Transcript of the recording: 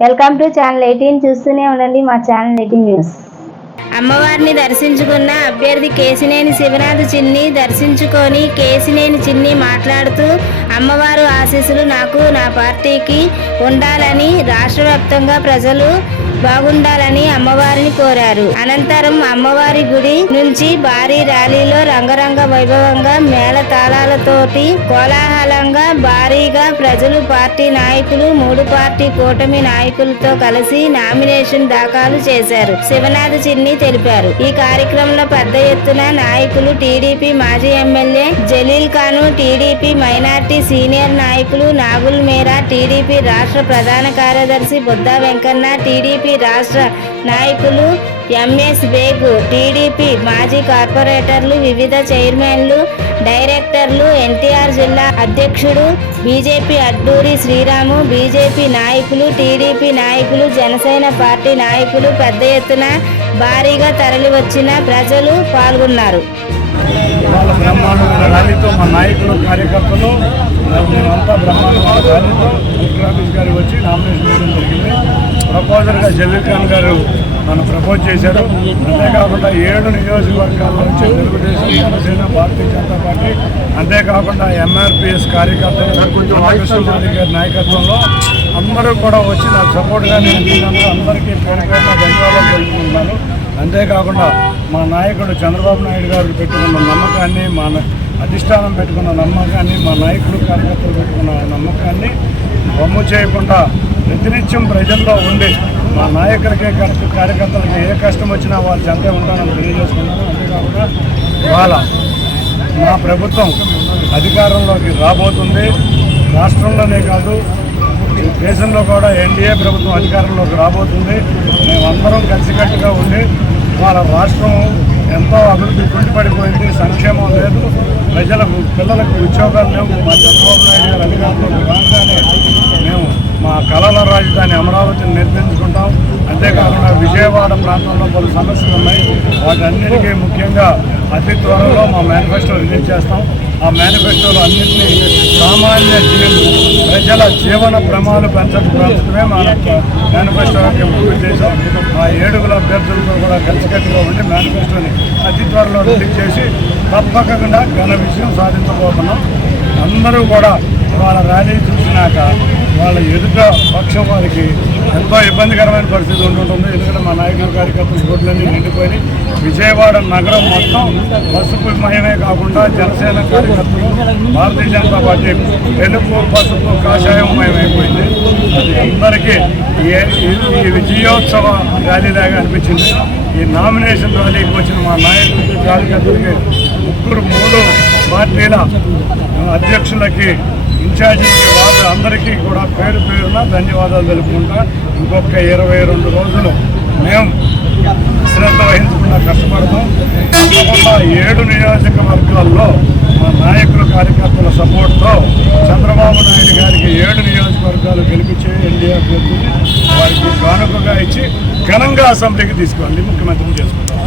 Welcome to channel 18 చూస్తూనే ఉండండి మా ఛానల్ 18 న్యూస్. అమ్మవారిని దర్శించుకున్న అభ్యర్థి కేశినేని శివనాథ్ చిన్ని దర్శించుకొని కేశినేని చిన్ని మాట్లాడుతూ అమ్మవారు ఆశీస్సులు నాకు నా పార్టీకి ఉండాలని, రాష్ట్ర వ్యాప్తంగా ప్రజలు బాగుండాలని అమ్మవారిని కోరారు. అనంతరం అమ్మవారి గుడి నుంచి భారీ ర్యాలీలో రంగరంగ వైభవంగా మేళ తాళాలతోటి కోలాహలంగా భారీగా ప్రజలు, పార్టీ నాయకులు, 3 పార్టీ కూటమి నాయకులతో కలిసి నామినేషన్ దాఖలు చేశారు శివనాథ్ చిన్ని తెలిపారు. ఈ కార్యక్రమంలో పెద్ద ఎత్తున నాయకులు, టీడీపీ మాజీ MLA Jaleel Khan, TDP minority senior నాయకులు నాగుల్ మీరా, టీడీపీ రాష్ట్ర ప్రధాన కార్యదర్శి బుద్ధా వెంకన్న, టీడీపీ రాష్ట్ర నాయకులు ఎంఎస్ బేగ్, టీడీపీ మాజీ కార్పొరేటర్లు, వివిధ చైర్మన్లు, డైరెక్టర్లు, ఎన్టీఆర్ జిల్లా అధ్యక్షుడు, బీజేపీ అడ్డూరి శ్రీరాము, బీజేపీ నాయకులు, టీడీపీ నాయకులు, జనసేన పార్టీ నాయకులు పెద్ద ఎత్తున భారీగా తరలివచ్చిన ప్రజలు పాల్గొన్నారు. బ్రహ్మాండమైన ర్యాలీతో మా నాయకులు, కార్యకర్తలు మేమంతా బ్రహ్మాండమైన ర్యాలీతో ముఖ్యమంత్రి గారు వచ్చి నామినేషన్ వేయడం జరిగింది. ప్రపోజర్గా జలీల్ ఖాన్ గారు నన్ను ప్రపోజ్ చేశారు. అంతేకాకుండా 7 నియోజకవర్గాల నుంచి తెలుగుదేశం, జనసేన, భారతీయ జనతా పార్టీ, అంతేకాకుండా ఎంఆర్పిఎస్ కార్యకర్తలు రామకృష్ణమాది గారి నాయకత్వంలో అందరూ కూడా వచ్చి నాకు సపోర్ట్గా నిలిచినందుకు అందరికీ పేరు పేరున ధన్యవాదాలు తెలుపుకుంటున్నాను. అంతేకాకుండా మా నాయకుడు చంద్రబాబు నాయుడు గారు పెట్టుకున్న నమ్మకాన్ని, మా అధిష్టానం పెట్టుకున్న నమ్మకాన్ని, మా నాయకులు, కార్యకర్తలు పెట్టుకున్న నమ్మకాన్ని వమ్ము చేయకుండా ప్రతినిత్యం ప్రజల్లో ఉండి మా నాయకులకే, కార్యకర్తలకి ఏ కష్టం వచ్చినా వాళ్ళు చెంతే ఉంటానని తెలియజేసుకున్నాను. అంతేకాకుండా ఇవాళ మా ప్రభుత్వం అధికారంలోకి రాబోతుంది. రాష్ట్రంలోనే కాదు, దేశంలో కూడా ఎన్డీఏ ప్రభుత్వం అధికారంలోకి రాబోతుంది. మేమందరం కలిసికట్టుగా ఉండి వాళ్ళ రాష్ట్రం ఎంతో అభివృద్ధి కుంటిపడిపోయింది, సంక్షేమం లేదు, ప్రజలకు, పిల్లలకు ఉద్యోగాలు లేవు. మా చంద్రబాబు నాయుడు గారు అధికారంలోకి రాగానే మేము మా కళల రాజధాని అమరావతిని నిర్మించుకుంటాం. అంతేకాకుండా విజయవాడ ప్రాంతంలో పలు సమస్యలు ఉన్నాయి. వాటన్నిటికీ ముఖ్యంగా అతి త్వరలో మా మేనిఫెస్టో రిలీజ్ చేస్తాం. ఆ మేనిఫెస్టోలో అన్నింటినీ సామాన్య ప్రజల జీవన ప్రమాణాలు పెంచడమే మా మేనిఫెస్టోకి పూర్తి చేశాం. మా 7 అభ్యర్థులతో కూడా కలిసికట్టుగా ఉండి మేనిఫెస్టోని అతి త్వరలో రిలీజ్ చేసి తప్పకుండా ఘన విజయం సాధించబోతున్నాం. అందరూ కూడా వాళ్ళ ర్యాలీ చూసినాక వాళ్ళ ఎదుట పక్షం వారికి ఎంతో ఇబ్బందికరమైన పరిస్థితి ఉంటుంటుంది. ఎందుకంటే మా నాయకులు, కార్యకర్తలు రోడ్లన్నీ నిండిపోయి విజయవాడ నగరం మొత్తం పసుపు మయమే కాకుండా జనసేన కార్యకర్తలు, భారతీయ జనతా పార్టీ తెలుగు పసుపు కాషాయం మయమైపోయింది. అది అందరికీ ఈ విజయోత్సవ ర్యాలీలాగా అనిపించింది. ఈ నామినేషన్ ర్యాలీకి వచ్చిన మా నాయకులకి, కార్యకర్తలకి, 3 పార్టీల అధ్యక్షులకి, ఇన్ఛార్జీకి, వాళ్ళు అందరికీ కూడా పేరు పేరున ధన్యవాదాలు తెలుపుకుంటా. ఇంకొక 22 రోజులు మేము శ్రద్ధ వహించకుండా కష్టపడతాం. తప్పకుండా 7 నియోజకవర్గాల్లో మా నాయకుల, కార్యకర్తల సపోర్ట్తో చంద్రబాబు నాయుడు గారికి 7 నియోజకవర్గాలు గెలిపించే ఎన్డీఏ అభ్యర్థులు వారికి కానుకగా ఇచ్చి ఘనంగా అసెంబ్లీకి తీసుకోవాలి, ముఖ్యమంత్రిని చేసుకుంటాం.